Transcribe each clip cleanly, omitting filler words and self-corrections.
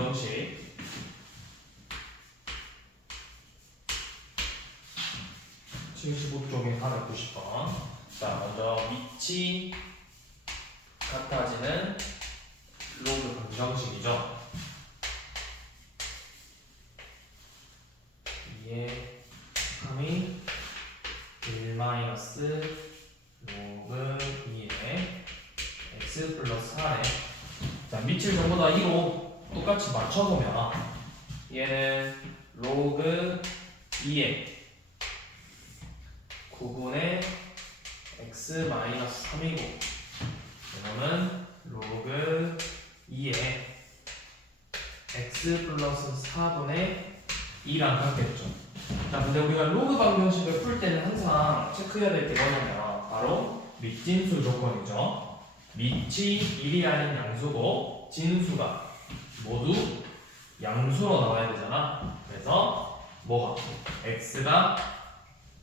방정식 75쪽에 490번. 자, 먼저 위치 같아지는 로그 방정식이죠. 2의 3이 1 마이너스 로그 2의 x 플러스 4에 자, 밑을 전부 다 2로 똑같이 맞춰보면 얘는 로그 2의 9분의 x 마이너스 3이고 이거는 로그 2의 x 플러스 4분의 2랑 같겠죠. 자, 근데 우리가 로그 방정식을 풀 때는 항상 체크해야 될 게 뭐냐면 바로 밑진수 조건이죠. 밑이 1이 아닌 양수고 진수가 모두 양수로 나와야 되잖아. 그래서 뭐가 x가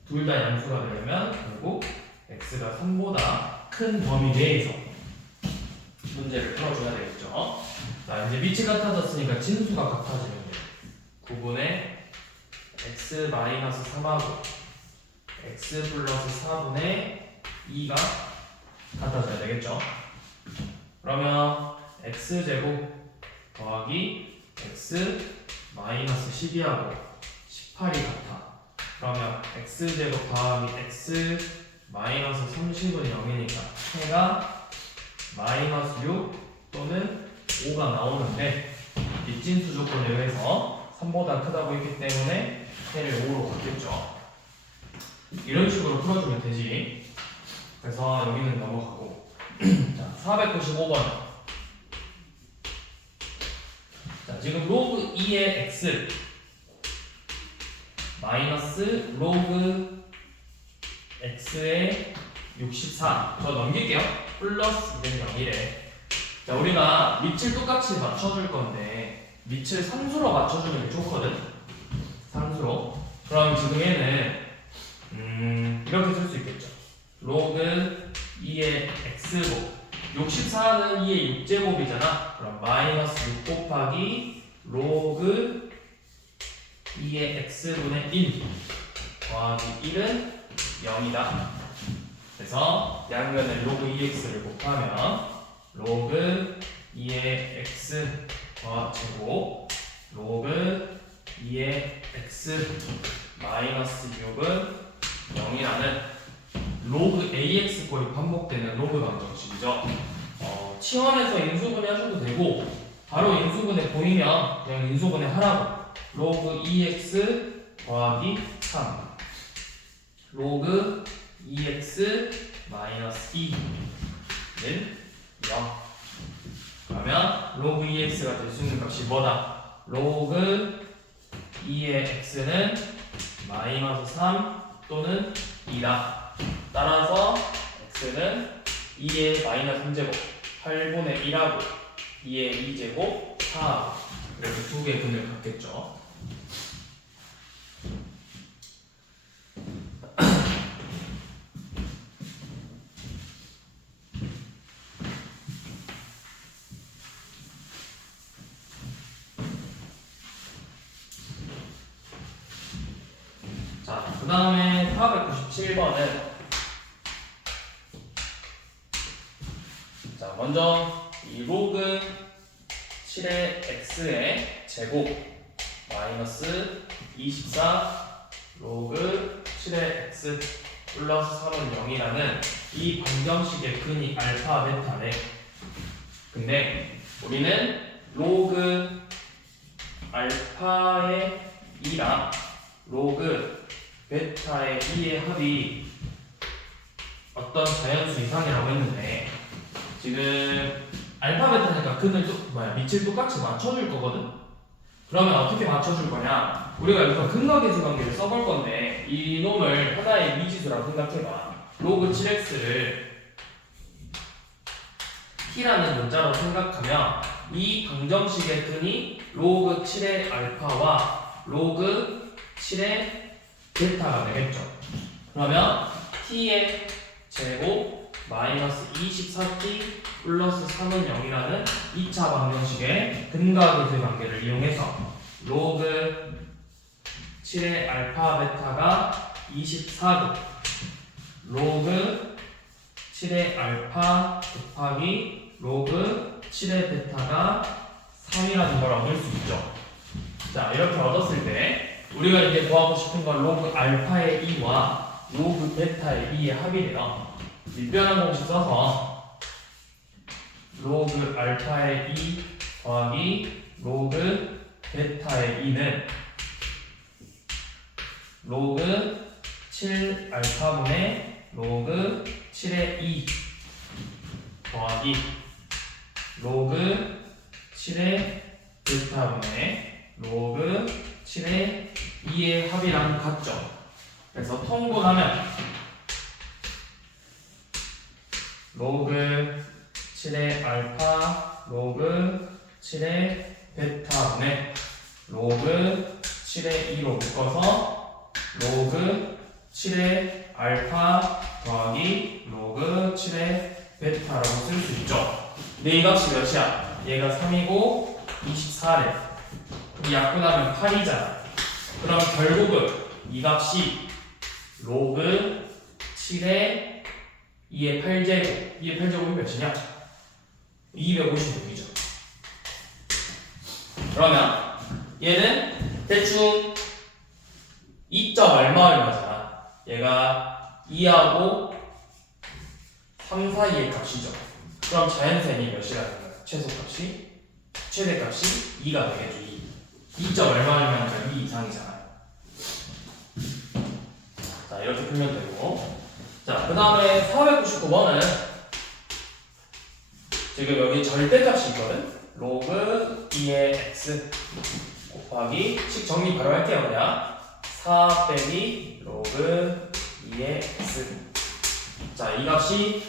둘 다 양수가 되려면 결국 x가 3보다 큰 범위 내에서 문제를 풀어줘야 되겠죠. 자, 이제 밑이 같아졌으니까 진수가 같아지면 돼요. 9분의 x 마이너스 3하고 x 플러스 4분의 2가 같아져야 되겠죠. 그러면 x제곱 더하기 x 마이너스 12하고 18이 같아. 그러면 x제곱 더하기 x 마이너스 30은 0이니까 해가 마이너스 6 또는 5가 나오는데 밑진수 조건에 의해서 3보다 크다고 했기 때문에 해를 5로 바뀌었죠. 이런 식으로 풀어주면 되지. 그래서 여기는 넘어가고 자, 495번. 자, 지금 로그 2의 x 마이너스 로그 x의 64. 저 넘길게요. 플러스 200이래. 자, 우리가 밑을 똑같이 맞춰줄 건데 밑을 상수로 맞춰주면 좋거든. 상수로. 그럼 지금 얘는 이렇게 쓸 수 있겠죠. 로그 2의 x곱 64는 2의 6제곱이잖아. 그럼 마이너스 6 곱하기 로그 2의 x분의 1 더하기 1은 0이다. 그래서 양면을 로그 2x를 곱하면 로그 2의 x 제곱 로그 2의 x 마이너스 6은 0이라는 로그 ax 꼴이 반복되는 로그 방정식이죠. 치환해서 인수분해 하셔도 되고 바로 인수분해 보이면 그냥 인수분해 하라고. 로그 2x 더하기 3 로그 2x 마이너스 2는 0. 그러면 로그 2x가 될 수 있는 값이 뭐다? 로그 2의 x는 마이너스 3 또는 2다. 따라서 x는 2의 마이너스 3제곱 8분의 1하고 2의 2제곱 4하고 이렇게 두 개의 근을 갖겠죠. 자, 그 다음에 497번은 자, 먼저 이 로그 7의 x의 제곱 마이너스 24 로그 7의 x 플러스 3은 0이라는 이 방정식의 근이 알파 베타네. 근데 우리는 로그 알파의 2랑 로그 베타의 2의 합이 어떤 자연수 이상이라고 했는데 지금 알파 베타니까 근을 밑을 똑같이 맞춰줄 거거든. 그러면 어떻게 맞춰줄 거냐? 우리가 여기서 근각계수 관계를 써볼 건데 이 놈을 하나의 미지수라고 생각해봐. 로그 7x를 t라는 문자로 생각하면 이 방정식의 근이 로그 7의 알파와 로그 7의 베타가 되겠죠. 그러면 t의 제곱 마이너스 24t 플러스 3은 0이라는 2차 방정식의 근과 극의 관계를 이용해서 로그 7의 알파 베타가 24고 로그 7의 알파 곱하기 로그 7의 베타가 3이라는 걸 얻을 수 있죠. 자, 이렇게 얻었을 때 우리가 이제 구하고 싶은 건 로그 알파의 2와 로그 베타의 2의 합이래요. 밀변한 공식 써서 로그 알파의 2 더하기 로그 베타의 2는 로그 7 알파분의 로그 7의 2 더하기 로그 7의 베타분의 로그 7의 2의 합이랑 같죠. 그래서 통분하면 로그 7의 알파 로그 7의 베타분의 로그 7의 2로 묶어서 로그 7의 알파 더하기 로그 7의 베타라고 쓸 수 있죠. 근데 이 값이 몇이야? 얘가 3이고 24래. 이 약분하면 8이잖아. 그럼 결국은 이 값이 로그 7의 2의 8제곱 2의 8제곱이 몇이냐? 256이죠. 그러면 얘는 대충 2점 얼마잖아. 얘가 2하고 3 사이의 값이죠. 그럼 자연수의 몇이라는 거야? 최소값이? 최대값이 2가 되겠죠. 2점 얼마면 2 이상이잖아요. 자, 이렇게 풀면 되고. 자, 그 다음에 499번은 지금 여기 절대값이 있거든? 로그 2의 x 곱하기 식 정리 바로 할게요. 그냥 4 빼기 로그 2의 x. 자, 이 값이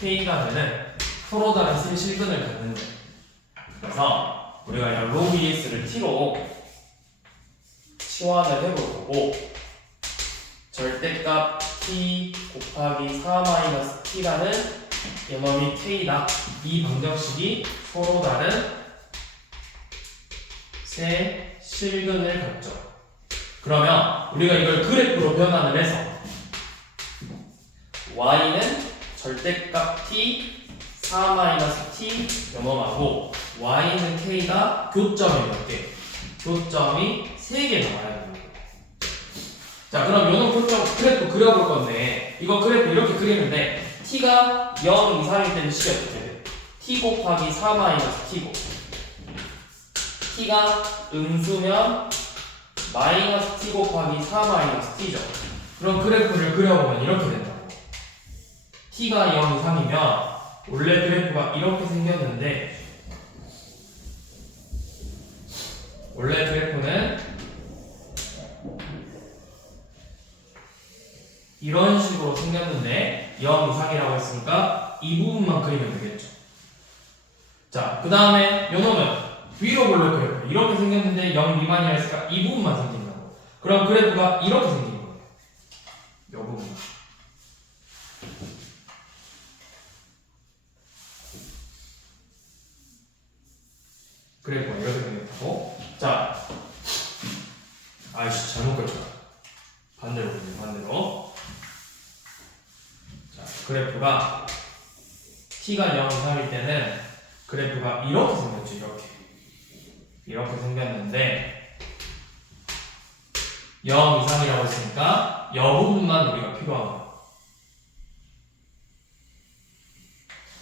k가 되는 서로 다른 실근을 갖는데, 그래서 우리가 그냥 로그 2x를 t로 치환을 해볼 거고, 절대값 t 곱하기 4 t라는 개념이 k다. 이 방정식이 서로 다른 세 실근을 갖죠. 그러면 우리가 이걸 그래프로 변환을 해서 y는 절대값 t 4 t 요놈하고 y는 k가 교점이 몇 개? 교점이 3개 나와야 돼요. 자, 그럼 요놈 교점 그래프 그려볼 건데, 이거 그래프 이렇게 그리는데 t가 0 이상일 때는 식이 어떻게 돼? t 곱하기 4 t고, t가 음수면 마이너스 t 곱하기 4 t죠. 그럼 그래프를 그려보면 이렇게 된다고. t가 0 이상이면 원래 그래프가 이렇게 생겼는데, 원래 그래프는 이런 식으로 생겼는데 0 이상이라고 했으니까 이 부분만 그리면 되겠죠. 자, 그 다음에 요놈은 위로 원래 그래프 이렇게 생겼는데 0 미만이라 했으니까 이 부분만 생긴다고. 그럼 그래프가 이렇게 생긴 거예요. 이 부분. 그래프가 이렇게 생겼다고. 자, 아이씨 잘못 그렸다. 반대로 그리네, 반대로. 자, 그래프가 t가 0 이상일 때는 그래프가 이렇게 생겼죠. 이렇게 생겼는데 0 이상이라고 했으니까 이 부분만 우리가 필요한 거야.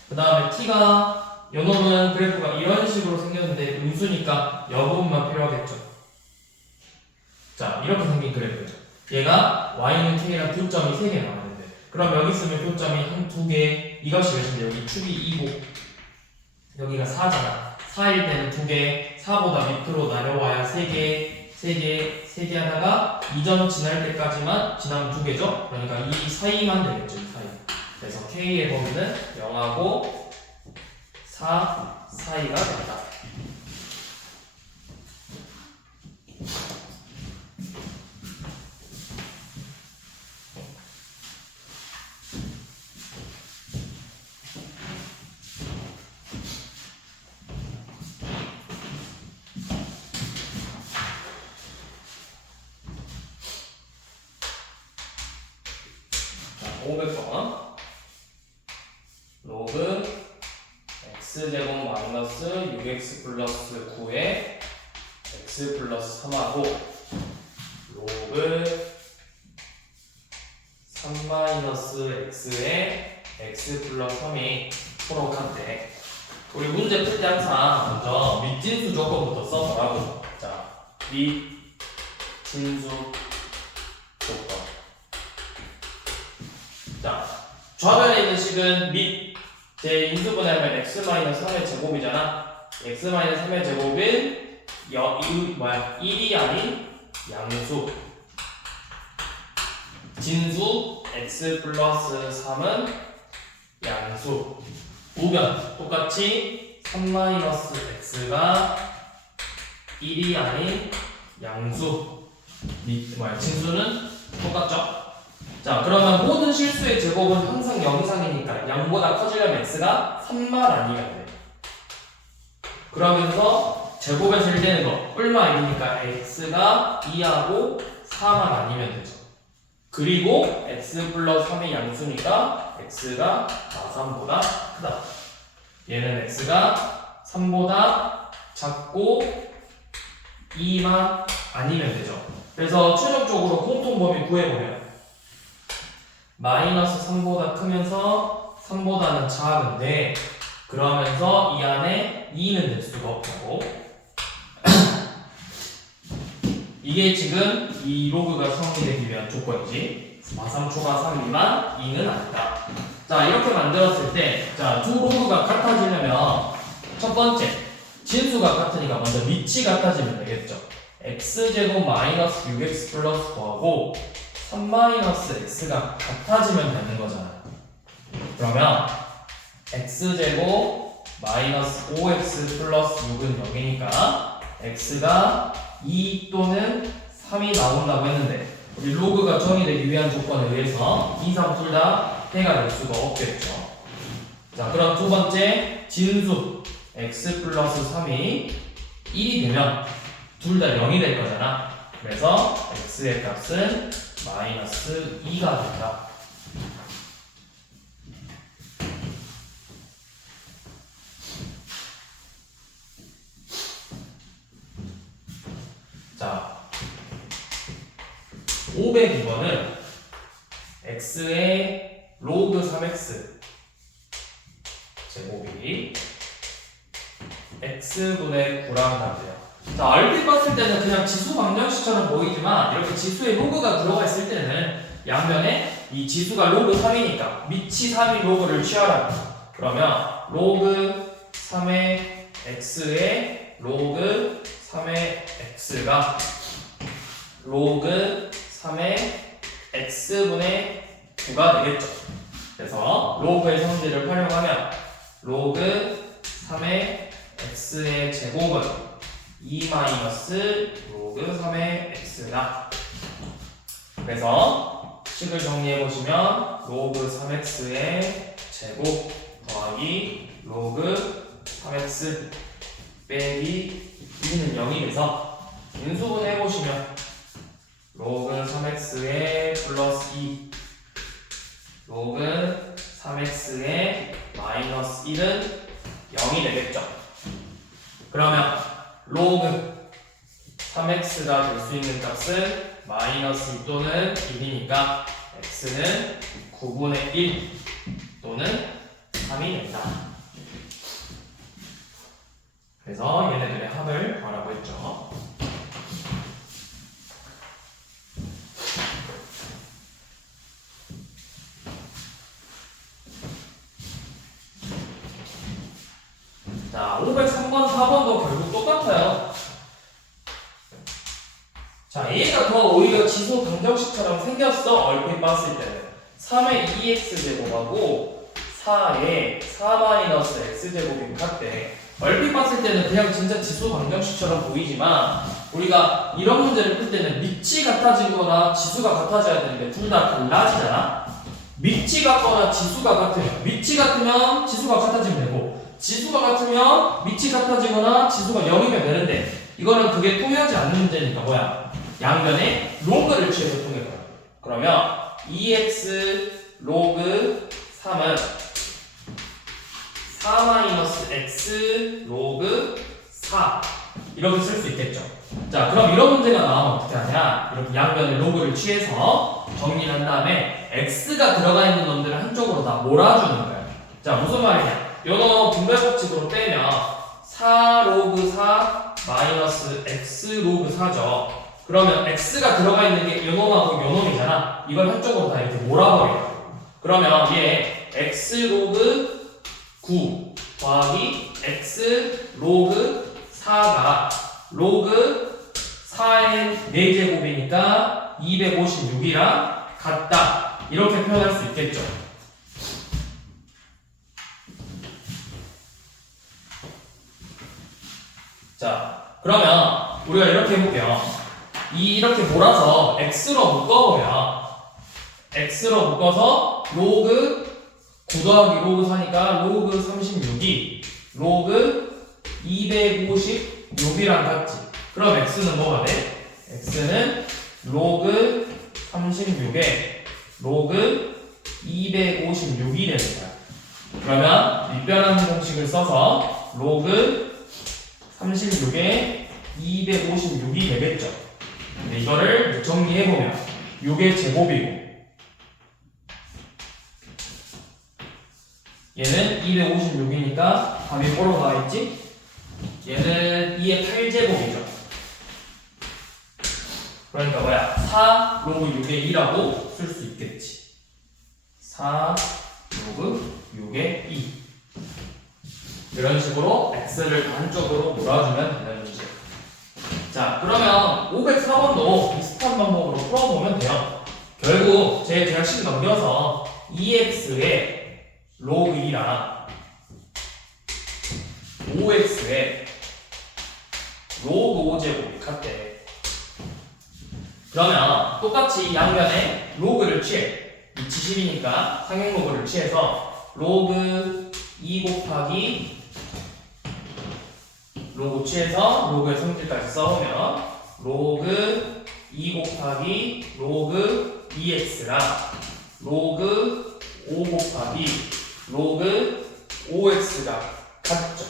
그 다음에 t가 요놈은 그래프가 이런 식으로 생겼는데 음수니까 이 부분만 필요하겠죠. 자, 이렇게 생긴 그래프죠. 얘가 y는 k랑 교점이 3개 나왔는데, 그럼 여기 있으면 교점이 한 2개, 이 값이 몇인데 여기 축이 2고 여기가 4잖아. 4일 때는 2개, 4보다 밑으로 내려와야 3개 하다가 2점 지날 때까지만 지나면 2개죠? 그러니까 이 사이만 되겠죠, 이 사이. 그래서 k의 범위는 0하고 4 사이가 된다. 500번 로그 x제곱 마이너스 6x 플러스 9에 x 플러스 3하고 로그 3 마이너스 x에 x 플러스 3이 서로 같대. 우리 문제 풀 때 항상 먼저 밑진수 조건부터 써보라고. 자, 밑진수 조건. 자, 좌변에 있는 식은 밑 제 인수분해하면 x-3의 제곱이잖아. x-3의 제곱은 1이 아닌 양수. 진수 x 플러스 3은 양수. 우변 똑같이 3-x가 1이 아닌 양수. 진수는 똑같죠? 자, 그러면 모든 실수의 제곱은 항상 0 이상이니까 양보다 커지려면 x가 3만 아니면 돼. 그러면서 제곱에서 1 되는 거 얼마 1이니까 x가 2하고 4만 아니면 되죠. 그리고 x 플러스 3이 양수니까 x가 3보다 크다. 얘는 x가 3보다 작고 2만 아니면 되죠. 그래서 최종적으로 공통범위 구해보면 마이너스 3보다 크면서 3보다는 작은데 그러면서 이 안에 2는 될 수가 없다고. 이게 지금 이 로그가 성립되기 위한 조건이지. 마상초가 3이만 2는 아니다. 자, 이렇게 만들었을 때 자, 두 로그가 같아지려면 첫 번째 진수가 같으니까 먼저 밑이 같아지면 되겠죠. x제곱 마이너스 6x 플러스 9하고 3-x가 같아지면 되는 거잖아. 그러면 x제곱 마이너스 5x 플러스 6은 0이니까 x가 2 또는 3이 나온다고 했는데 우리 로그가 정의되기 위한 조건에 의해서 2, 3 둘 다 해가 될 수가 없겠죠. 자, 그럼 두 번째 진수 x 플러스 3이 1이 되면 둘 다 0이 될 거잖아. 그래서 x의 값은 마이너스 2가 된다. 자, 502번은 x의 로그 3x 제곱이 x분의 9랑 같아요. 자, 얼핏 봤을 때는 그냥 지수 방정식처럼 보이지만 이렇게 지수에 로그가 들어가 있을 때는 양변에 이 지수가 로그 3이니까 밑이 3이 로그를 취하라. 그러면 로그 3의 x에 로그 3의 x가 로그 3의 x분의 9가 되겠죠. 그래서 로그의 성질을 활용하면 로그 3의 x의 제곱은 2 마이너스 로그 3의 x다. 그래서 식을 정리해 보시면 로그 3x의 제곱 더하기 로그 3x 빼기 2는 0이 돼서 인수분 해보시면 로그 3x의 플러스 2 로그 3x의 마이너스 1은 0이 되겠죠. 그러면 로그 3x가 될 수 있는 값은 마이너스 2 또는 1이니까 x는 9분의 1 또는 3이 된다. 그래서 얘네들의 합을 구하라고 했죠. 자, 503번, 4번도 결국 똑같아요. 자, 얘가 더 오히려 지수 방정식처럼 생겼어. 얼핏 봤을 때는 3의 2x제곱하고 4의 4-x제곱이 같대. 얼핏 봤을 때는 그냥 진짜 지수 방정식처럼 보이지만 우리가 이런 문제를 풀 때는 밑이 같아지거나 지수가 같아져야 되는데 둘 다 달라지잖아. 밑이 같거나 지수가 같으면 밑이 같으면 지수가 같아지면 되고 지수가 같으면 밑이 같아지거나 지수가 0이면 되는데 이거는 그게 통하지 않는 문제니까 뭐야? 양변에 로그를 취해서 통해요. 그러면 2x 로그 3은 4-x 로그 4 이렇게 쓸 수 있겠죠. 자, 그럼 이런 문제가 나오면 어떻게 하냐? 이렇게 양변의 로그를 취해서 정리를 한 다음에 x가 들어가 있는 놈들을 한쪽으로 다 몰아주는 거예요. 자, 무슨 말이냐? 요거 분배 법칙으로 빼면 4 로그 4 마이너스 x 로그 4죠. 그러면 x가 들어가 있는 게 요놈하고 요놈이잖아. 이걸 한쪽으로 다 이렇게 몰아버려요. 그러면 얘 x 로그 9 더하기 x 로그 4가 로그 4의 4제곱이니까 256이랑 같다. 이렇게 표현할 수 있겠죠. 자, 그러면 우리가 이렇게 해볼게요. 이렇게 몰아서 x로 묶어보면 x로 묶어서 로그 9 더하기 로그 4니까 로그 36이 로그 256이랑 같지. 그럼 x는 뭐가 돼? x는 로그 36에 로그 256이 되는 거야. 그러면 밑변환 공식을 써서 로그 36에 256이 되겠죠. 근데 이거를 정리해보면 6의 제곱이고 얘는 256이니까 답이 뭐로 나와있지? 얘는 2의 8제곱이죠. 그러니까 뭐야? 4 로그 6의 2라고 쓸 수 있겠지. 4 로그 6의 2 이런 식으로 x를 한쪽으로 몰아주면 되는 문제. 자, 그러면 504번도 비슷한 방법으로 풀어보면 돼요. 결국 제 그냥씩 넘겨서 2x의 로그 2랑 5x의 로그 5제곱이 같대. 그러면 똑같이 양변에 로그를 취해. 70이니까 상행 로그를 취해서 로그 2 곱하기 로그 취해서 로그의 성질까지 써보면 로그 2 곱하기 로그 2x랑 로그 5 곱하기 로그 5x가 같죠.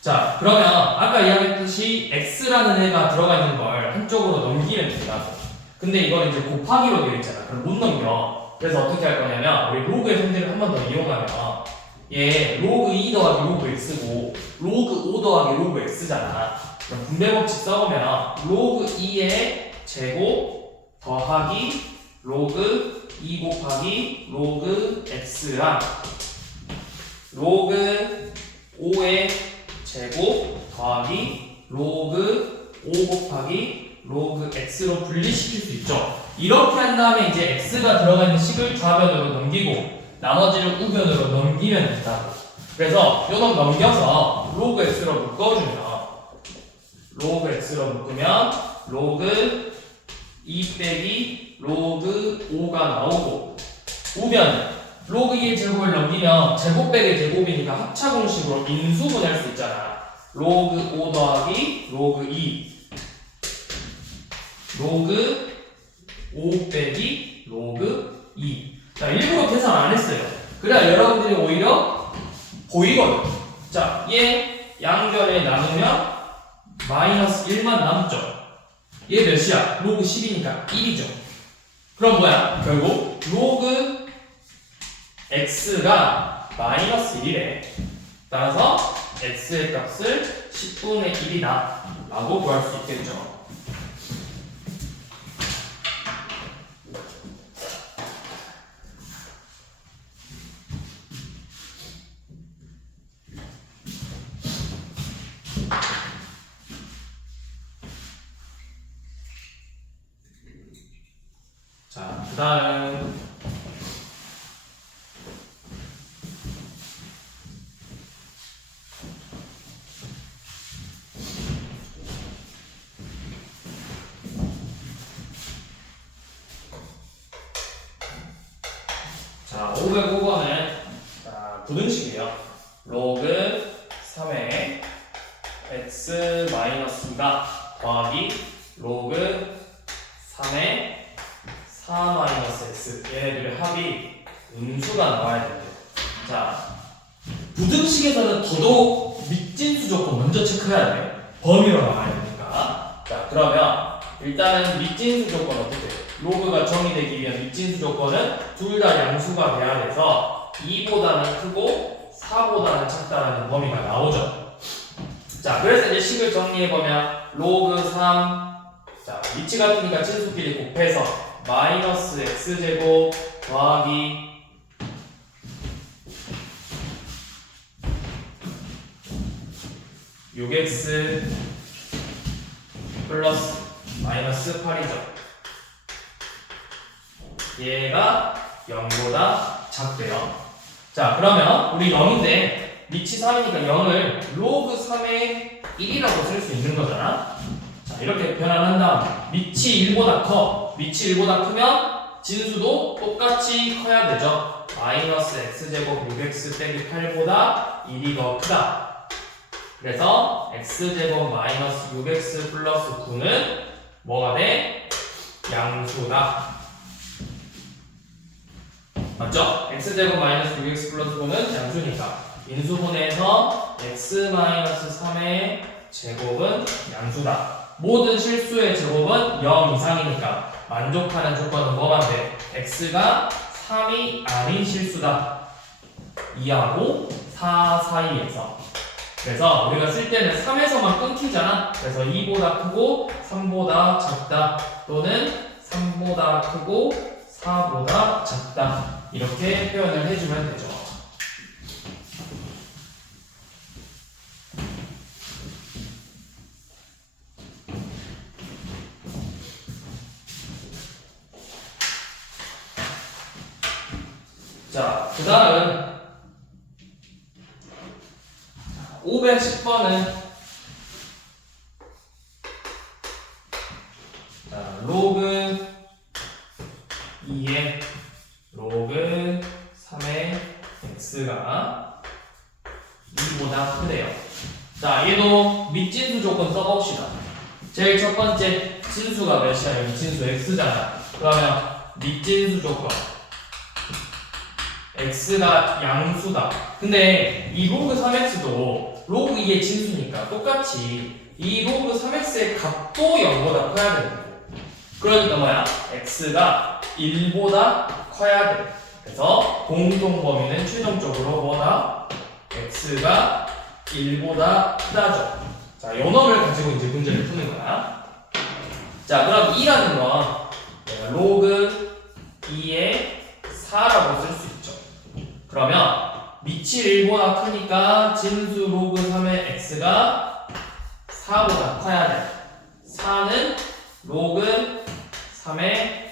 자, 그러면 아까 이야기했듯이 x라는 애가 들어가 있는 걸 한쪽으로 넘기면 된다고. 근데 이걸 이제 곱하기로 되어 있잖아. 그럼 못 넘겨. 그래서 어떻게 할 거냐면 우리 로그의 성질을 한 번 더 이용하면 얘 로그 2 더하기 로그 x고 로그 5 더하기 로그 x잖아. 그럼 분배 법칙 써보면 로그 2의 제곱 더하기 로그 2 곱하기 로그 x랑 로그 5의 제곱 더하기 로그 5 곱하기 로그 x로 분리시킬 수 있죠. 이렇게 한 다음에 이제 x가 들어가 있는 식을 좌변으로 넘기고 나머지를 우변으로 넘기면 된다고. 그래서 요놈 넘겨서 로그 x로 묶어주면 로그 x로 묶으면 로그 2 빼기 로그 5가 나오고 우변 로그 2의 제곱을 넘기면 제곱 빼기 제곱이니까 합차 공식으로 인수분해할 수 있잖아. 로그 5 더하기 로그 2 로그 5 빼기 로그 2. 자, 일부러 계산 안 했어요. 그래야 여러분들이 오히려 보이거든. 자, 얘 양변에 나누면 마이너스 1만 남죠. 얘 몇이야? 로그 10이니까 1이죠. 그럼 뭐야? 결국 로그 x가 마이너스 1이래. 따라서 x의 값을 10분의 1이다 라고 구할 수 있겠죠. 자, 그 다음 자, 505번은 부등식이에요. 로그 3의 x-2가 더하기 로그 3의 4-x 얘네들의 합이 음수가 나와야 됩니다. 자, 부등식에서는 더더욱 밑진수 조건 먼저 체크해야 돼요. 범위로 나와야 되니까. 자, 그러면 일단은 밑진수 조건 어떻게 돼요? 로그가 정의되기 위한 밑진수 조건은 둘 다 양수가 돼야 돼서 2보다는 크고 4보다는 작다라는 범위가 나오죠. 자, 그래서 이제 식을 정리해보면 로그 3, 자, 위치 같으니까 진수끼리 곱해서 마이너스 x제곱 더하기 6x 플러스 마이너스 8이죠. 얘가 0보다 작대요. 자, 그러면 우리 0인데 위치 3이니까 0을 로그 3의 1이라고 쓸 수 있는 거잖아. 자, 이렇게 변환한 다음 위치 1보다 커. 위치 1보다 크면 진수도 똑같이 커야 되죠. 마이너스 x제곱 6x 빼기 8보다 1이 더 크다. 그래서 x제곱 마이너스 6x 플러스 9는 뭐가 돼? 양수다. 맞죠? x제곱 마이너스 6x 플러스 9는 양수니까 인수분해에서 x 마이너스 3의 제곱은 양수다. 모든 실수의 제곱은 0 이상이니까 만족하는 조건은 뭐만 돼? x가 3이 아닌 실수다. 2하고 4 사이에서. 그래서 우리가 쓸 때는 3에서만 끊기잖아. 그래서 2보다 크고 3보다 작다 또는 3보다 크고 4보다 작다 이렇게 표현을 해주면 되죠. 자, 그 다음 510번은 로그 2의 로그 3의 x가 2보다 크대요. 자, 얘도 밑진수 조건 써봅시다. 제일 첫 번째 진수가 몇이야? 여기 진수 x잖아. 그러면 밑진수 조건 x가 양수다. 근데 이 로그 3x도 로그 2의 진수니까 똑같이 이 로그 3x의 값도 0보다 커야 되는 거고. 그러니까 뭐야? x가 1보다 커야 돼. 그래서 공통범위는 최종적으로 뭐다? x가 1보다 크다죠. 자, 요 놈을 가지고 이제 문제를 푸는 거야. 자, 그럼 2라는 건 로그 2의 4라고 쓸 수 있죠. 그러면 밑이 1보다 크니까 진수 로그 3의 x가 4보다 커야 돼. 4는 로그 3의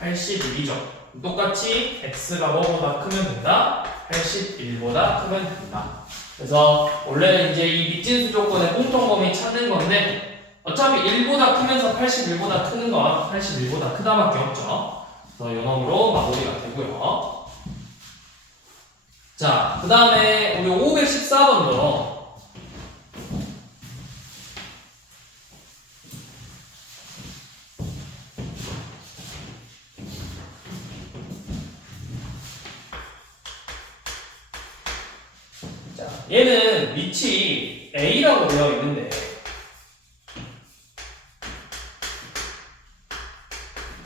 81이죠. 똑같이 x가 뭐보다 크면 된다? 81보다 크면 된다. 그래서 원래는 이제 이 밑진수 조건의 공통범위 찾는 건데 어차피 1보다 크면서 81보다 크는 건 81보다 크다밖에 없죠. 그래서 이 놈으로 마무리가 되고요. 자, 그 다음에 우리 514번도 자, 얘는 위치 A라고 되어 있는데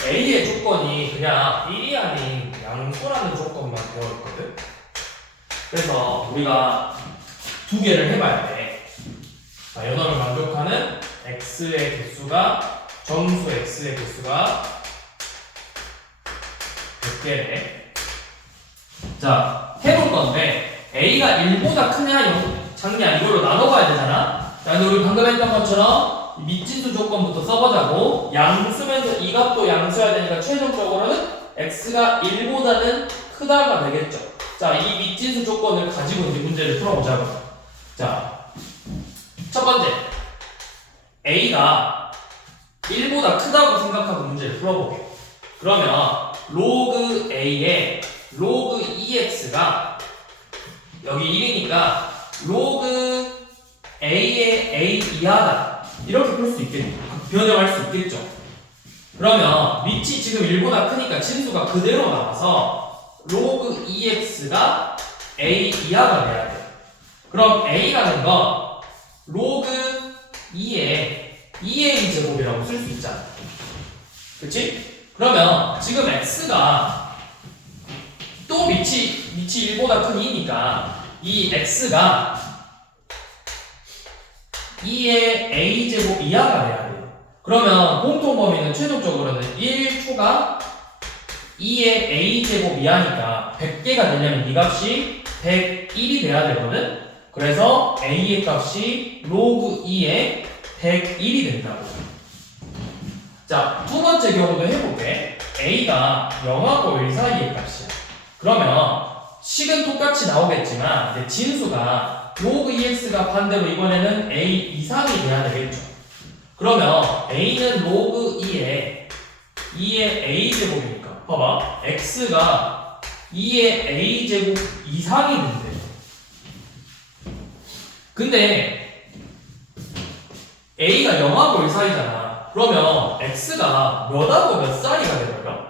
A의 조건이 그냥 1이 아닌 양수라는 조건만 되어 있거든. 그래서 우리가 두 개를 해봐야 돼. 자, 연어를 만족하는 x의 개수가 정수 x의 개수가 100개래. 자, 해볼 건데 a가 1보다 크냐 작냐 이걸로 나눠봐야 되잖아. 자, 근데 우리 방금 했던 것처럼 밑진수 조건부터 써보자고. 양수면서 이 값도 양수여야 되니까 최종적으로는 x가 1보다는 크다가 되겠죠. 자, 이 밑진수 조건을 가지고 이제 문제를 풀어보자고. 자, 첫 번째 a가 1보다 크다고 생각하고 문제를 풀어볼게요. 그러면 로그 a의 로그 2x가 여기 1이니까 로그 a의 a 이하다 이렇게 풀 수 있겠죠. 변형할 수 있겠죠. 그러면 밑이 지금 1보다 크니까 진수가 그대로 나와서 로그 2x가 a 이하가 돼야 돼. 그럼 a라는 건 로그 2의 2a 제곱이라고 쓸 수 있잖아. 그치? 그러면 지금 x가 또 밑이 1보다 큰 2니까 이 x가 2의 a 제곱 이하가 돼야 돼요. 그러면 공통 범위는 최종적으로는 1 초가 2의 a 제곱 이하니까 100개가 되려면 이 값이 101이 돼야 되거든. 그래서 a의 값이 로그 2의 101이 된다고. 자, 두 번째 경우도 해볼게. a가 0하고 1 사이의 값이야. 그러면 식은 똑같이 나오겠지만 이제 진수가 로그 2x가 반대로 이번에는 a 이상이 돼야 되겠죠. 그러면 a는 로그 2의 a 제곱이니까 봐봐, x가 2의 a 제곱 이상이 된대. 근데 a가 0하고 1 사이잖아. 그러면 x가 몇하고 몇 사이가 되려면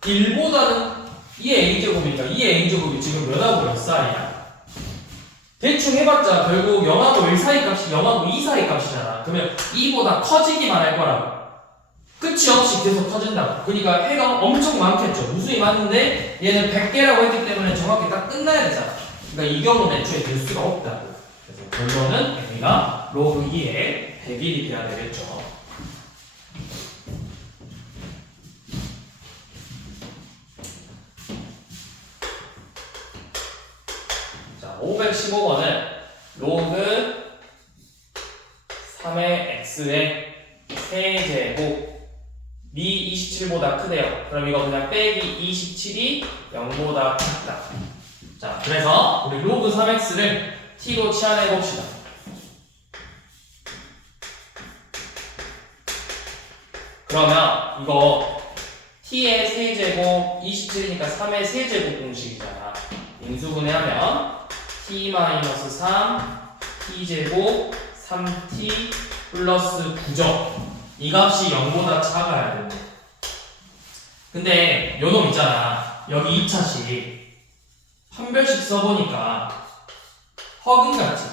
1보다는 2의 a제곱이니까 2의 a제곱이 지금 몇하고 몇 사이야? 대충 해봤자 결국 0하고 1 사이 값이 0하고 2 사이 값이잖아. 그러면 2보다 커지기만 할 거라고. 끝이 없이 계속 커진다고. 그러니까 해가 엄청 많겠죠. 무수히 많은데 얘는 100개라고 했기 때문에 정확히 딱 끝나야 되잖아. 그러니까 이 경우는 애초에 될 수가 없다고. 그래서 결론은 a가 로그 2의 100일이 돼야 되겠죠. 자, 515번은 로그 3의 x의 세제곱 미 27보다 크대요. 그럼 이거 그냥 빼기 27이 0보다 크다. 자, 그래서 우리 로그 3x를 t로 치환해 봅시다. 그러면 이거 t의 세제곱 27이니까 3의 세제곱 공식이잖아. 인수분해하면 t-3 t제곱 3t 플러스 9죠. 이 값이 0보다 작아야 된대. 근데 요놈 있잖아. 여기 2차식 판별식 써보니까 허근같지?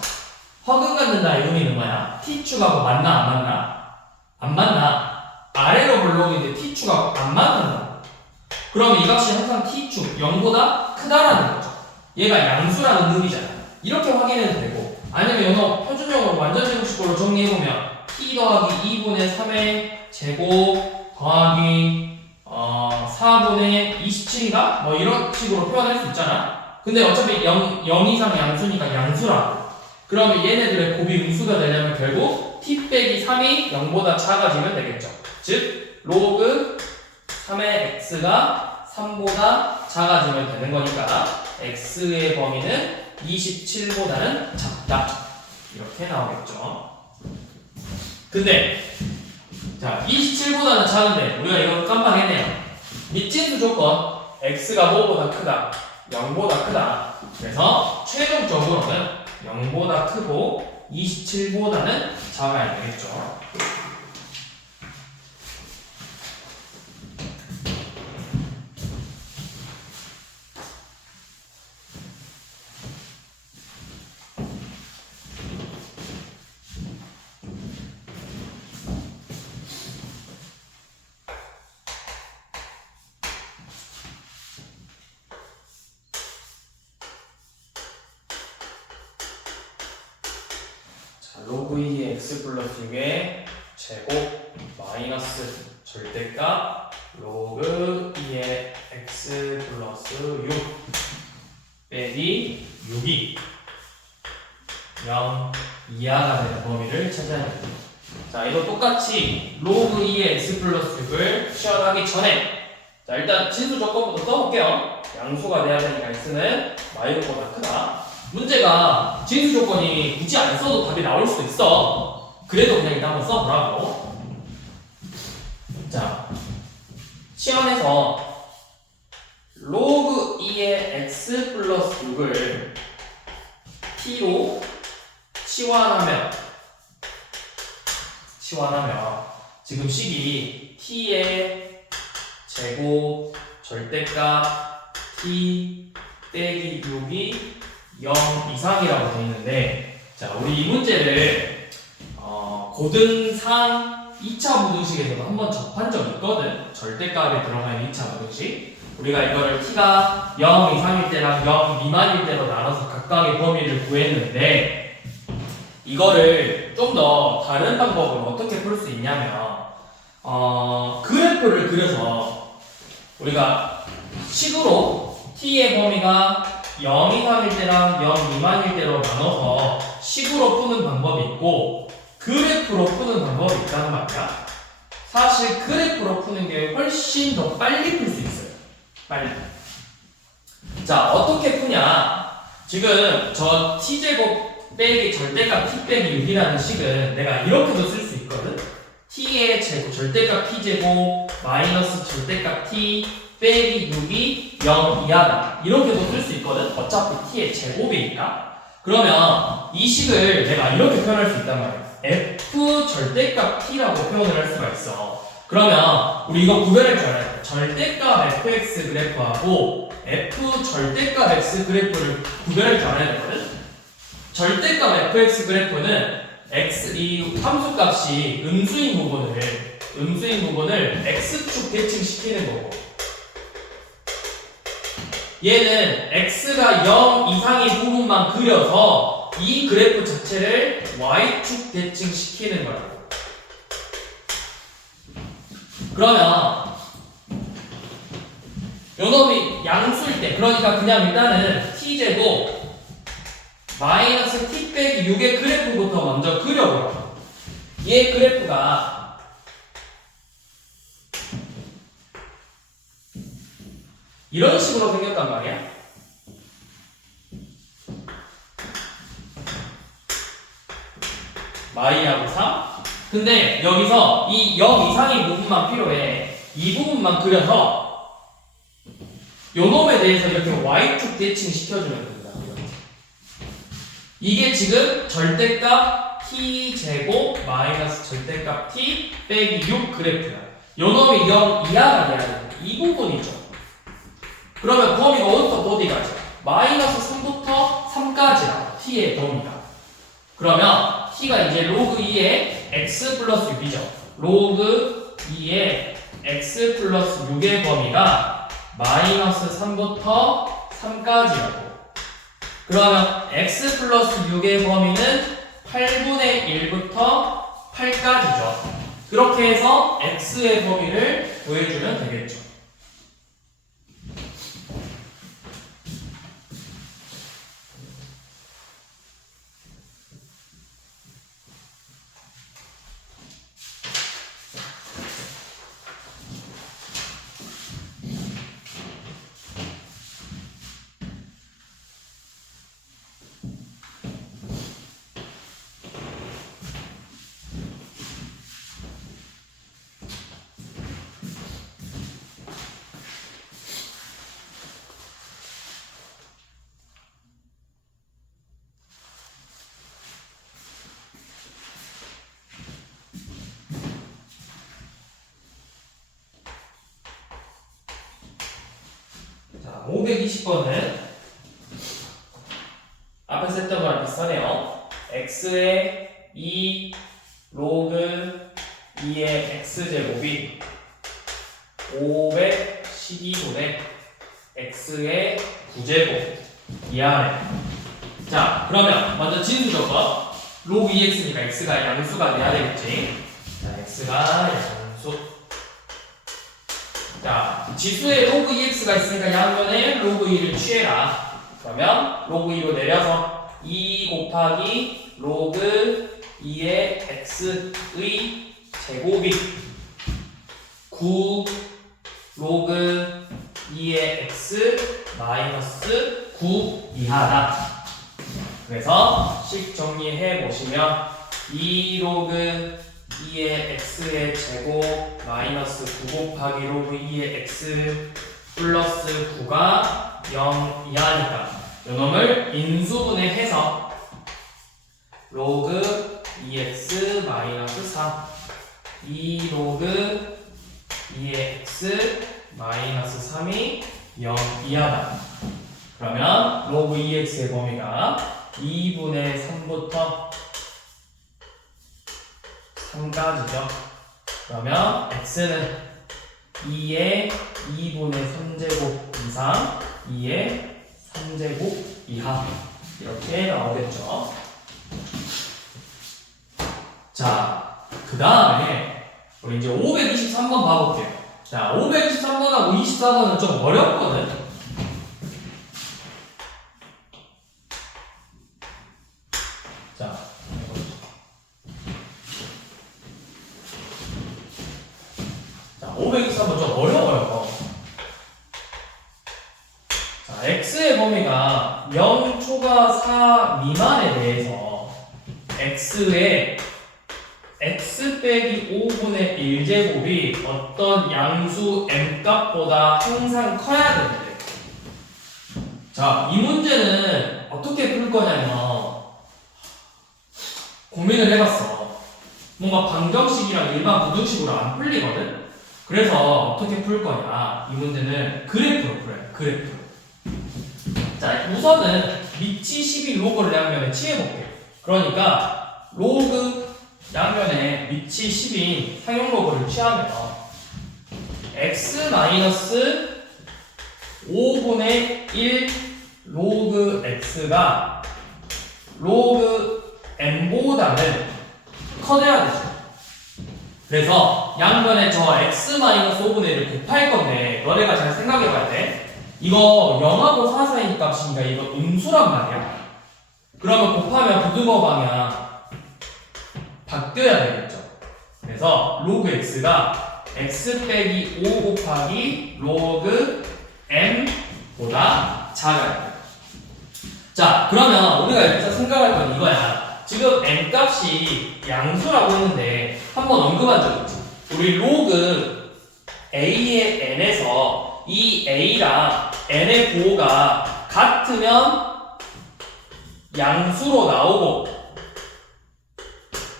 허근같는다 이 의미는 뭐야? t축하고 맞나 안 맞나? 안 맞나? 아래로 블록인데 t축하고 안 맞는다. 그러면 이 값이 항상 t축 0보다 크다라는 거죠. 얘가 양수라는 의미잖아. 이렇게 확인해도 되고, 아니면 이거 표준형으로 완전 제곱식으로 정리해보면 t 더하기 2분의 3의 제곱 더하기 4분의 27인가? 뭐 이런 식으로 표현할 수 있잖아. 근데 어차피 0 이상 양수니까 양수라고. 그러면 얘네들의 곱이 음수가 되려면 결국 t 빼기 3이 0보다 작아지면 되겠죠. 즉 로그 3의 x가 3보다 작아지면 되는 거니까 x의 범위는 27보다는 작다. 이렇게 나오겠죠. 근데 자 27보다는 작은데 우리가 이걸 깜빡했네요. 밑진수 조건 x가 뭐보다 크다? 0보다 크다. 그래서 최종적으로는 0보다 크고 27보다는 작아야 되겠죠. 로그 2의 x 플러스 6의 제곱 마이너스 절대값 로그 2의 x 플러스 6 빼기 6이 0 이하가 되는 범위를 찾아야 됩니다. 자, 이거 똑같이 로그 2의 x 플러스 6을 치환하기 전에 자, 일단 진수 조건부터 써볼게요. 양수가 돼야 되니까 x는 마이너스보다 크다. 문제가 진수 조건이 굳이 안 써도 답이 나올 수도 있어. 그래도 그냥 일단 한번 써보라고. 자, 치환해서 로그 2의 x 플러스 6을 t로 치환하면 지금 식이 t의 제곱 절대값 t 빼기 6이 0 이상이라고 되어 있는데, 자, 우리 이 문제를 고등상 2차 무등식에서도 한번 접한 적이 있거든. 절대값에 들어가 있는 2차 무등식. 우리가 이거를 t가 0 이상일 때랑 0 미만일 때로 나눠서 각각의 범위를 구했는데, 이거를 좀 더 다른 방법으로 어떻게 풀 수 있냐면, 그래프를 그려서 우리가 식으로 t의 범위가 0 이상일 때랑 0 미만일 때로 나눠서 식으로 푸는 방법이 있고, 그래프로 푸는 방법이 있다는 말이야. 사실 그래프로 푸는 게 훨씬 더 빨리 풀 수 있어요. 빨리. 자, 어떻게 푸냐? 지금 저 t제곱 빼기 절대값 t 빼기 6이라는 식은 내가 이렇게도 쓸 수 있거든. t의 제곱 절대값 t제곱 마이너스 절대값 t 빼기 6이 0 이하다. 이렇게도 쓸 수 있거든. 어차피 t의 제곱이니까. 그러면 이 식을 내가 이렇게 표현할 수 있단 말이야. f 절대값 t라고 표현을 할 수가 있어. 그러면 우리 이거 구별할 줄 알아야 돼. 절대값 fx 그래프하고 f 절대값 x 그래프를 구별할 줄 알아야 되거든. 절대값 fx 그래프는 이 함수값이 음수인 부분을 x축 대칭시키는 거고, 얘는 x가 0 이상인 부분만 그려서 이 그래프 자체를 y축 대칭시키는 거라고. 그러면 요놈이 양수일 때, 그러니까 그냥 일단은 t제곱 마이너스 t 빼기 6의 그래프부터 먼저 그려보라고. 얘 그래프가 이런 식으로 생겼단 말이야. 마이하고 3. 근데 여기서 이 0 이상의 부분만 필요해. 이 부분만 그려서 요놈에 대해서 이렇게 y축 대칭 시켜주면 된다. 이게 지금 절대값 t제곱 마이너스 절대값 t 빼기 6 그래프야. 요놈이 0 이하가 돼야 돼. 이 부분이죠. 그러면 범위가 어디부터 어디까지? 마이너스 3부터 3까지라고. t의 범위가. 그러면 t가 이제 로그 2의 x 플러스 6이죠. 로그 2의 x 플러스 6의 범위가 마이너스 3부터 3까지라고. 그러면 x 플러스 6의 범위는 8분의 1부터 8까지죠. 그렇게 해서 x의 범위를 구해주면 되겠죠. 자, 520번은 앞에서 했던 거랑 비슷하네요. x의 2 로그 2의 x제곱이 512분의 x의 9제곱 이하래. 자, 그러면 먼저 진수 조건. 로그 2x니까 x가 양수가 돼야 되겠지. 자, x가 양수. 자, 지수에 로그 2x가 있으니까 양변에 로그 2를 취해라. 그러면 로그 2로 내려서 2 곱하기 로그 2의 x의 제곱이 9 로그 2의 x 마이너스 9 이하다. 그래서 식 정리해 보시면 2 로그 2의 x의 제곱 마이너스 9 곱하기 로그 2의 x 플러스 9가 0 이하니까 요놈을 인수분해해서 로그 2x 마이너스 3 2 로그 2의 x 마이너스 3이 0 이하다. 그러면 로그 2x의 범위가 2분의 3부터 3까지죠. 그러면 x는 2의 2분의 3제곱 이상 2의 3제곱 이하 이렇게 나오겠죠. 자, 그 다음에 우리 이제 523번 봐볼게요. 자, 523번하고 24번은 좀 어렵거든. 자, 523번 좀 어려워요. 자, x의 범위가 0 초과 4 미만에 대해서 x의 x 빼기 5분의 1제곱이 어떤 양수 m값보다 항상 커야 되는데, 자, 이 문제는 어떻게 풀 거냐면 고민을 해봤어. 뭔가 방정식이랑 일반 부등식으로 안 풀리거든? 그래서 어떻게 풀 거냐, 이 문제는 그래프로 풀어요. 그래프. 자, 우선은 밑이 12 로그를 양면에 취해볼게요. 그러니까 로그 양면에 밑이 10인 상용 로그를 취하면 x 마이너스 5분의 1 로그 x가 로그 m보다는 커져야 되죠. 그래서 양면에 저 x 마이너스 5분의 1을 곱할 건데, 너네가 잘 생각해봐야 돼. 이거 0하고 4 사이 값이니까 이거 음수란 말이야. 그러면 곱하면 부등호 방향 바뀌어야 되겠죠. 그래서 로그 x가 x 빼기 5 곱하기 로그 m보다 작아야 돼요. 자, 그러면 우리가 여기서 생각할 건 이거야. 지금 m 값이 양수라고 했는데 한번 언급한 적 있지. 우리 로그 a의 n에서 이 a랑 n의 부호가 같으면 양수로 나오고,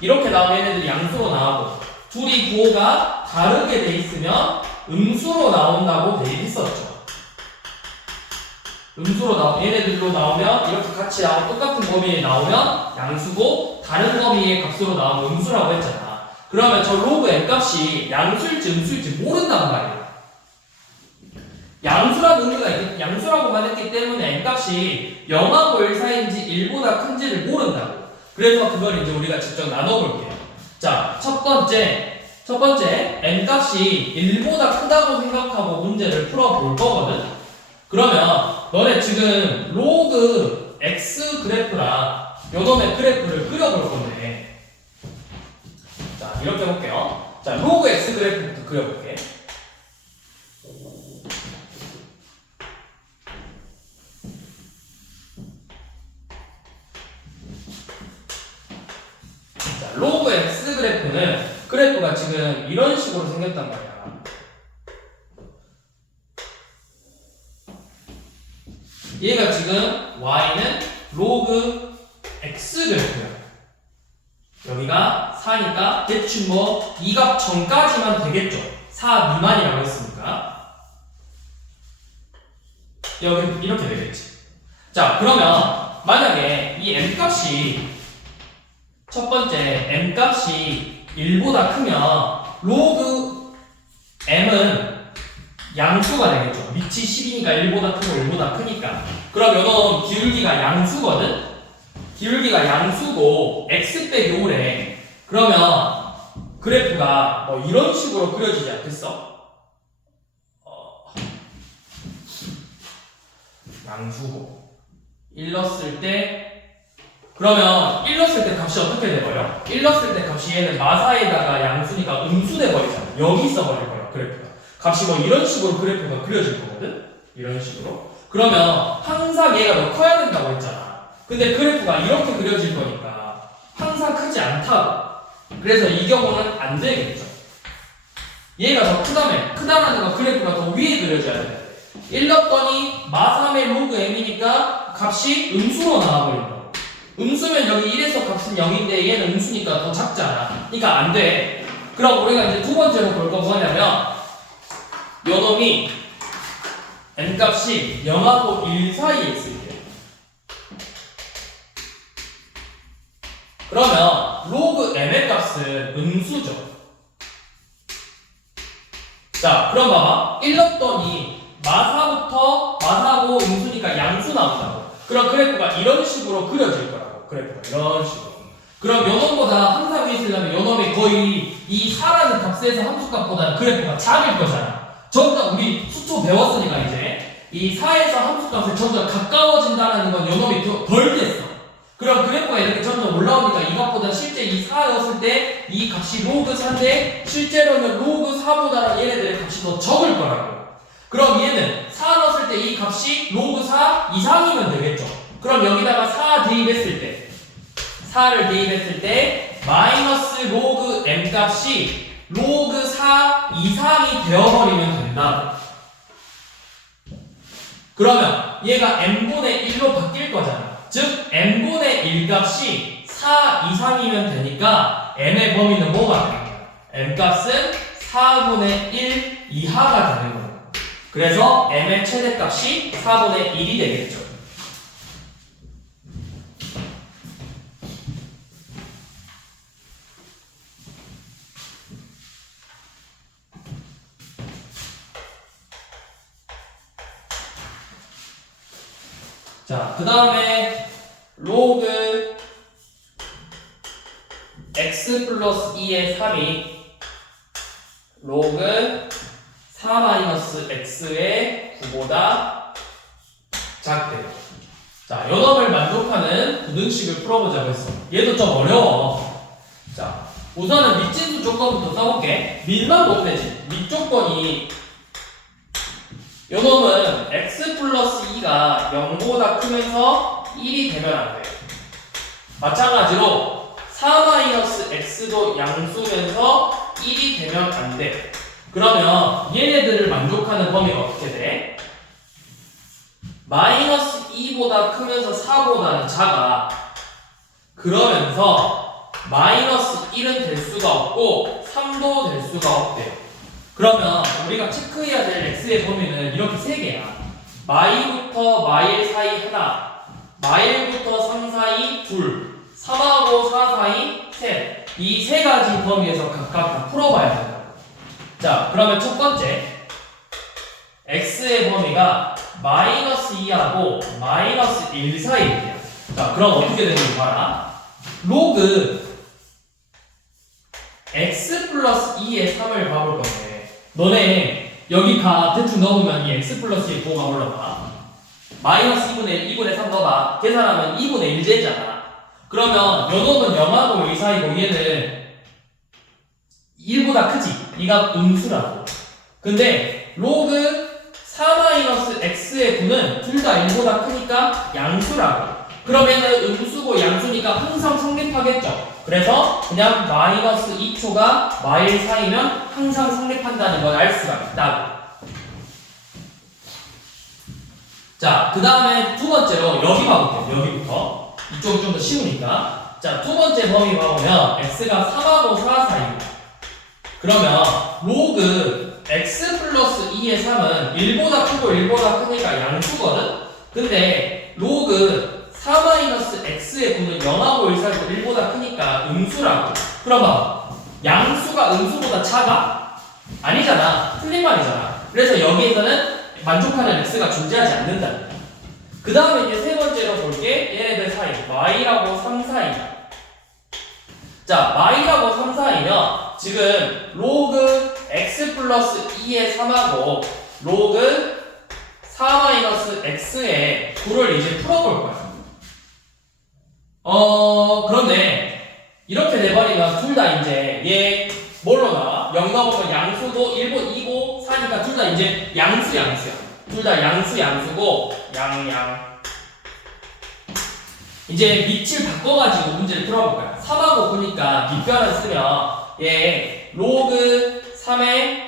이렇게 나오면 얘네들이 양수로 나오고, 둘이 부호가 다르게 돼 있으면 음수로 나온다고 돼 있었죠. 음수로 얘네들로 나오면 이렇게 같이 나오고 똑같은 범위에 나오면 양수고, 다른 범위의 값으로 나오면 음수라고 했잖아. 그러면 저 로그 n 값이 양수일지 음수일지 모른단 말이야. 양수라는 의미가 양수라고만 했기 때문에 n 값이 0하고 1 사이인지 1보다 큰지를 모른다고. 그래서 그걸 이제 우리가 직접 나눠볼게요. 자, 첫 번째 n 값이 1보다 크다고 생각하고 문제를 풀어볼 거거든. 그러면 너네 지금 로그 x 그래프랑 요놈의 그래프를 그려볼 건데, 자, 이렇게 해볼게요. 자, 로그 x 그래프부터 그려볼게. 자, 로그 x 그래프가 지금 이런 식으로 생겼단 말이야. 얘가 지금 y는 로그 x 그래프야. 여기가 4니까 대충 뭐 2값 전까지만 되겠죠. 4 미만이라고 했으니까 여기 이렇게 되겠지. 자, 그러면 만약에 이 m값이, 첫 번째 m값이 1보다 크면 로그 m은 양수가 되겠죠. 밑이 10이니까 1보다 크고 1보다 크니까. 그럼 요놈 기울기가 양수거든? 기울기가 양수고 x 빼기 5래. 그러면 그래프가 뭐 이런 식으로 그려지지 않겠어? 양수고 1 넣었을 때, 그러면 1 넣었을 때 값이 어떻게 돼버려? 1 넣었을 때 값이 얘는 마사에다가 양수니까 음수 돼버리잖아. 여기 있어버릴 거야, 그래프가. 값이 뭐 이런 식으로 그래프가 그려질 거거든? 이런 식으로. 그러면 항상 얘가 더 커야 된다고 했잖아. 근데 그래프가 이렇게 그려질 거니까 항상 크지 않다고. 그래서 이 경우는 안 되겠죠. 얘가 더 크다라는 건 그래프가 더 위에 그려져야 돼. 1 넣었더니 마3의 로그 m이니까 값이 음수로 나와버린다. 음수면 여기 1에서 값은 0인데 얘는 음수니까 더 작잖아. 그러니까 안 돼. 그럼 우리가 이제 두 번째로 볼 건 뭐냐면 요놈이 n값이 0하고 1 사이에 있을 때 그러면 로그 m의 값은 음수죠. 자 그럼 봐봐 1 넣었더니 마사하고 음수니까 양수 나온다고. 그럼 그래프가 이런 식으로 그려질 거라고. 그래프가 이런 식으로. 그럼 요놈보다 항상 위에 있으려면 요놈이 거의 이 4라는 값에서 함수값보다는 그래프가 작을 거잖아. 점점 우리 수초 배웠으니까 이제 이 4에서 함수값에 점점 가까워진다는 건 요놈이 덜 됐어. 그럼 그래프가 이렇게 점점 올라오니까 이것보다 실제 이 4였을 때 이 값이 로그 4인데 실제로는 로그 4보다는 얘네들의 값이 더 적을 거라고. 그럼 얘는 4 넣었을 때 이 값이 로그 4 이상이면 되겠죠. 그럼 여기다가 4 대입했을 때 4를 대입했을 때 마이너스 로그 m 값이 로그 4 이상이 되어버리면 된다. 그러면 얘가 n분의 1로 바뀔 거잖아. 즉 n분의 1 값이 4 이상이면 되니까 m의 범위는 뭐가 되는 거야? m 값은 4분의 1 이하가 되는 거야. 그래서 m의 최대값이 4분의 1이 되겠죠. 자, 그 다음에 로그 x 플러스 2의 3이 로그 4 마이너스 x의 9보다 작대요. 자, 요 놈을 만족하는 부등식을 풀어보자고 했어. 얘도 좀 어려워. 자, 우선은 밑진수 조건부터 써볼게. 밑만 못 빼지. 밑 조건이 요 놈은 x 플러스 2가 0보다 크면서 1이 되면 안 돼요. 마찬가지로 4 마이너스 x도 양수면서 1이 되면 안 돼. 그러면 얘네들을 만족하는 범위가 어떻게 돼? 마이너스 2보다 크면서 4보다는 작아. 그러면서 마이너스 1은 될 수가 없고 3도 될 수가 없대요. 그러면 우리가 체크해야 될 x의 범위는 이렇게 세 개야. 마일부터 마일 사이 하나, 마일부터 3 사이 둘, 3하고 4 사이 셋. 이 세 가지 범위에서 각각 다 풀어봐야 된다. 자, 그러면 첫 번째 x의 범위가 마이너스 2하고 마이너스 1 사이예요. 자, 그럼 어떻게 되는지 봐라. 로그 x 플러스 2의 3을 봐볼 건데 너네 여기 가 대충 넣으면 이 x 플러스 2의 곱가 올라가. 마이너스 2분의 1, 2분의 3 넣어봐. 계산하면 2분의 1제잖아. 그러면 요 놈은 0하고 1 사이고 얘는 1보다 크지? 이가 음수라고. 근데 로그 4-x의 9는 둘 다 1보다 크니까 양수라고. 그러면은 음수고 양수니까 항상 성립하겠죠. 그래서 그냥 마이너스 2초가 마일 사이면 항상 성립한다는 걸 알 수가 있다고. 자, 그 다음에 두 번째로 여기 봐볼게요. 여기부터. 이쪽은 좀 더 쉬우니까. 자, 두 번째 범위 봐보면 x가 3하고 4 사이입니다. 그러면 로그 x 플러스 2의 3은 1보다 크고 1보다 크니까 양수거든? 근데 로그 4 마이너스 x의 9는 0하고 1 사이고 1보다 크니까 음수라고. 그러면 양수가 음수보다 작아? 아니잖아. 틀린 말이잖아. 그래서 여기에서는 만족하는 x가 존재하지 않는다. 그 다음에 이제 세 번째로 볼게. 얘네들 사이 y하고 3 사이. 자, y하고 3 사이면 지금 로그 x 플러스 2의 3하고 로그 4 마이너스 x의 9를 이제 풀어볼 거야. 그런데 이렇게 돼버리면 둘 다 이제 얘 뭘로 나와? 0 넣으면 양수도 1고 2고 4니까 둘 다 이제 양수야. 둘 다 양수고 양. 이제 밑을 바꿔가지고 문제를 풀어볼 거야. 3하고 9니까 밑변을 쓰면 얘 로그 3의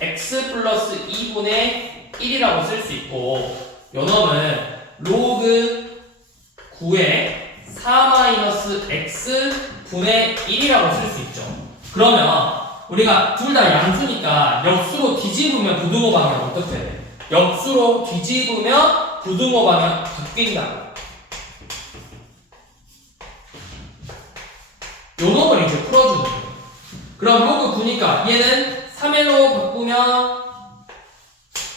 x 플러스 2분의 1이라고 쓸 수 있고 요 놈은 로그 9의 4 마이너스 x 분의 1이라고 쓸 수 있죠. 그러면 우리가 둘 다 양수니까 역수로 뒤집으면 부등호 방향 어떻게 돼? 역수로 뒤집으면 부등호 방향 바뀐다. 요 놈을 이제 풀어주는 거예요. 그럼 로그 9니까 얘는 3L로 바꾸면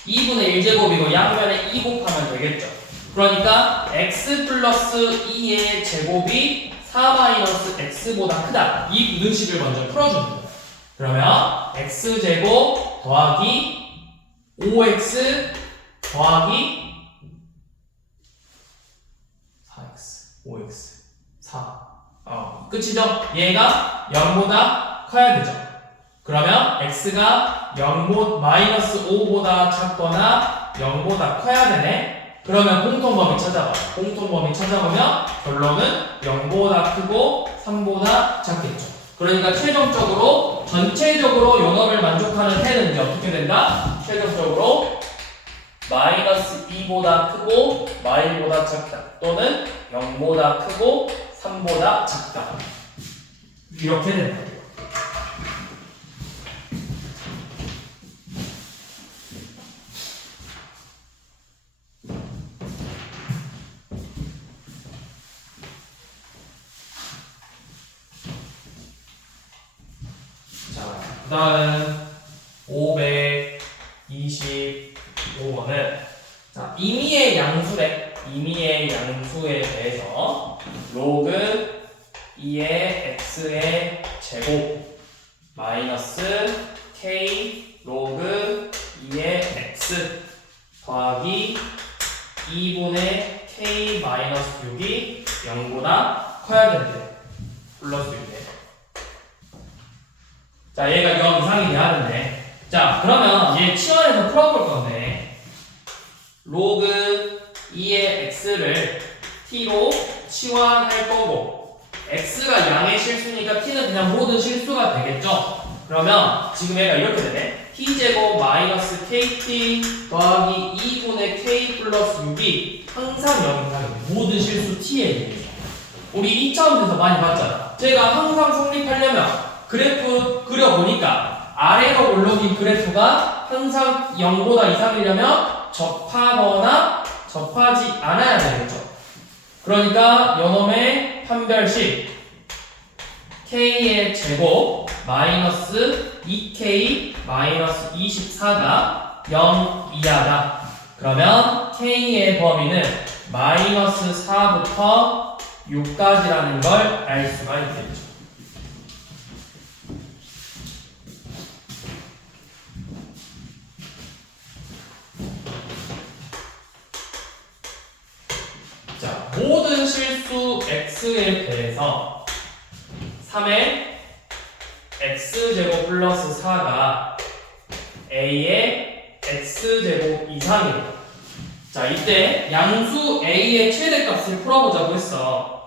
2분의 1제곱이고 양면에 2 곱하면 되겠죠. 그러니까 x 플러스 2의 제곱이 4 마이너스 x보다 크다. 이 부등식을 먼저 풀어주는 거예요. 그러면 x제곱 더하기 5x 더하기 4x 5x 4 끝이죠? 얘가 0보다 커야 되죠. 그러면 x가 0 마이너스 5보다 작거나 0보다 커야 되네. 그러면 공통범위 찾아봐. 공통범위 찾아보면 결론은 0보다 크고 3보다 작겠죠. 그러니까 최종적으로 전체적으로 요 놈을 만족하는 해는 이제 어떻게 된다? 최종적으로 마이너스 2보다 크고 마이보다 작다. 또는 0보다 크고 3보다 작다. 이렇게 된다. 자, 그 다음 525번은 자, 임의의 양수래. 임의의 양수에 대해서 로그 2의 x의 제곱 마이너스 k 로그 2의 x 더하기 2분의 k 마이너스 6이 0보다 커야 된대. 플러스 6에. 자, 얘가 0 이상이 돼야 되는데. 자, 그러면 얘 치환해서 풀어볼 건데 로그 2의 x를 t로 치환할 거고 x가 양의 실수니까 t는 그냥 모든 실수가 되겠죠. 그러면 지금 얘가 이렇게 되네. t제곱 마이너스 kt 더하기 2분의 k 플러스 6이 항상 0 이상이에요. 모든 실수 t에 대해서. 우리 2차원에서 많이 봤잖아. 제가 항상 성립하려면 그래프 그려보니까 아래로 올라긴 그래프가 항상 0보다 이상이려면 접하거나 접하지 않아야 되겠죠. 그러니까 요놈의 판별식 k의 제곱 마이너스 2k 마이너스 24가 0 이하다. 그러면 k의 범위는 마이너스 4부터 6까지라는 걸 알 수가 있겠죠. 자, 모든 실수 x에 대해서 3의 x제곱 플러스 4가 a의 x제곱 이상이에요. 자, 이때 양수 a의 최대값을 풀어보자고 했어.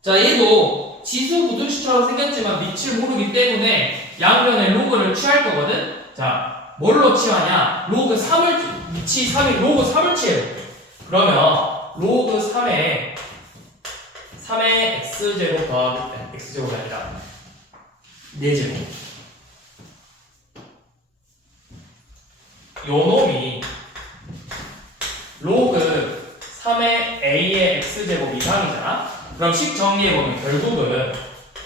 자, 얘도 지수 부등식처럼 생겼지만 밑을 모르기 때문에 양면에 로그를 취할 거거든. 자, 뭘로 취하냐? 로그 3을 밑이 3이 로그 3을 취해볼게. 그러면 로그 3의 x제곱 더하기 x제곱이 아니라 4제곱 요 놈이 로그 3의 a의 x제곱 이상이잖아. 그럼 식 정리해보면 결국은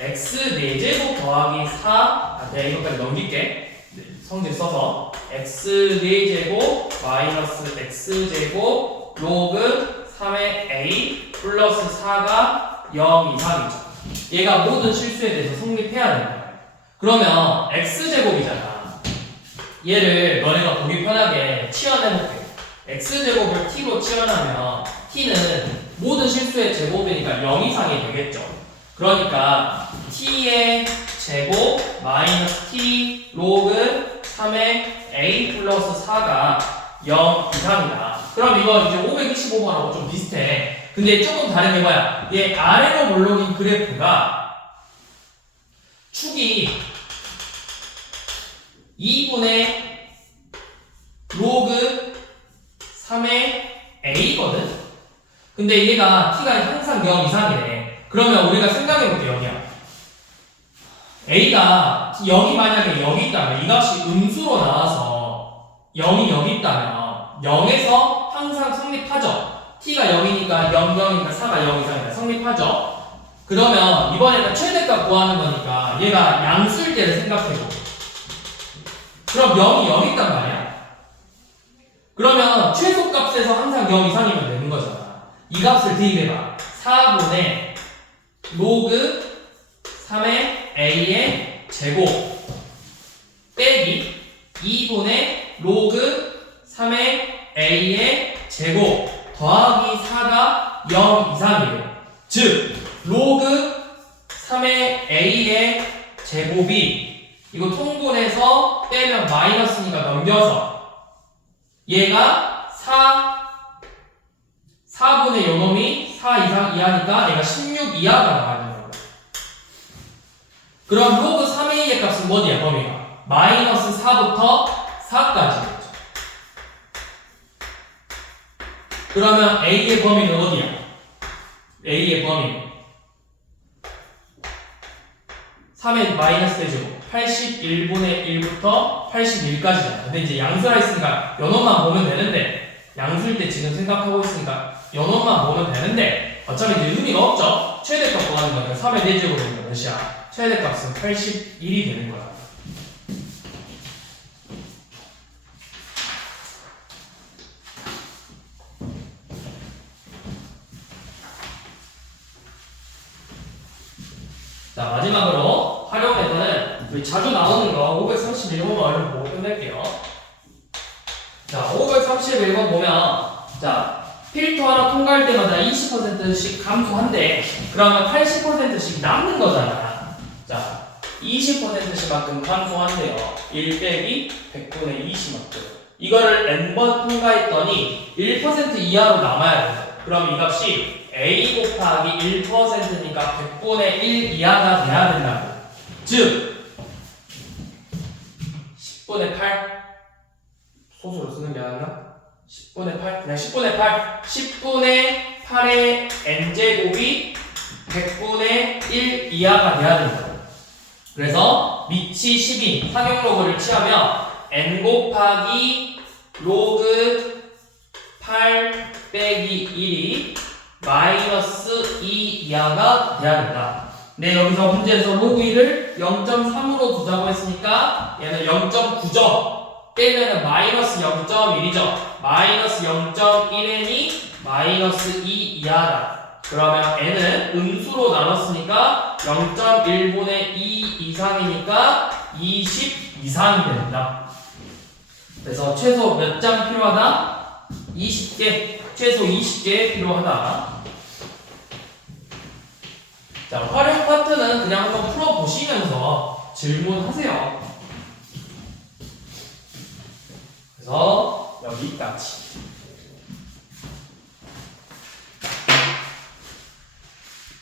x 4제곱 더하기 4 그냥 이것까지 넘길게. 성질 써서 x 4제곱 마이너스 x제곱 로그 3의 a 플러스 4가 0 이상이죠. 얘가 모든 실수에 대해서 성립해야 된다. 그러면 x제곱이잖아. 얘를 너네가 보기 편하게 치환해볼게. x제곱을 t로 치환하면 t는 모든 실수의 제곱이니까 0 이상이 되겠죠. 그러니까 t의 제곱 마이너스 t 로그 3의 a 플러스 4가 0 이상이다. 그럼 이거 이제 525번하고 좀 비슷해. 근데 조금 다른 게 뭐야? 얘 아래로 몰록인 그래프가 축이 2분의 로그 3의 a거든? 근데 얘가 t가 항상 0 이상이래. 그러면 우리가 생각해볼게. 여기야 A가 0이 만약에 여기 있다면 이 값이 음수로 나와서 0이 여기 있다면 0에서 항상 성립하죠. t가 0이니까 0, 0이니까 4가 0 이상이니까 성립하죠. 그러면 이번에는 최대값 구하는 거니까 얘가 양수일 때를 생각해보. 그럼 0이 여기 있단 말이야. 그러면 최소값에서 항상 0 이상이면 되는 거잖아. 이 값을 대입해봐. 4분의 로그 3의 a의 제곱 빼기 2분의 로그 3의 a의 제곱 더하기 4가 0 이상이에요. 즉 로그 3의 a의 제곱이 이거 통분해서 빼면 마이너스니까 넘겨서 얘가 4분의 요놈이 4 이상 이하니까 얘가 16 이하가 나가는 거야. 그럼 로그 3a의 값은 뭐냐 범위가? 마이너스 4부터 4까지. 그러면 a의 범위는 어디야? a의 범위 3의 마이너스 대제곱 81분의 1부터 81까지잖아. 근데 이제 양수라 했으니까 요놈만 보면 되는데 양수일 때 지금 생각하고 있으니까 요놈만 보면 되는데 어차피 이제 의미가 없죠. 최대값 구하는 거니까 3의 대제곱은 몇이야? 최대값은 81이 되는 거야. 자, 마지막으로 활용 메타는 우리 자주 나오는 거 531번만 얼른 보고 끝낼게요. 자, 531번 보면 자, 필터 하나 통과할 때마다 20%씩 감소한대. 그러면 80%씩 남는 거잖아. 자, 20%씩만큼 감소한대요. 1 빼기 100분의 20만큼. 이거를 n번 통과했더니 1% 이하로 남아야 돼요. 그럼 이 값이 a 곱하기 1%니까 100분의 1 이하가 돼야 된다고. 즉 10분의 8 소수로 쓰는 게 아니라 10분의 8 그냥 10분의 8 10분의 8의 n제곱이 100분의 1 이하가 돼야 된다고. 그래서 밑이 10인 상용로그를 취하면 n 곱하기 로그 8 빼기 1이 마이너스 2 이하가 돼야 된다. 네, 여기서 문제에서 로그 1을 0.3으로 두자고 했으니까 얘는 0.9죠. 빼면은 마이너스 0.1이죠. 마이너스 0.1n이 마이너스 2 이하다. 그러면 n은 음수로 나눴으니까 0.1분의 2 이상이니까 20 이상이 된다. 그래서 최소 몇 장 필요하다? 20개. 최소 20개 필요하다. 자, 활용 파트는 그냥 한번 풀어보시면서 질문하세요. 그래서 여기까지.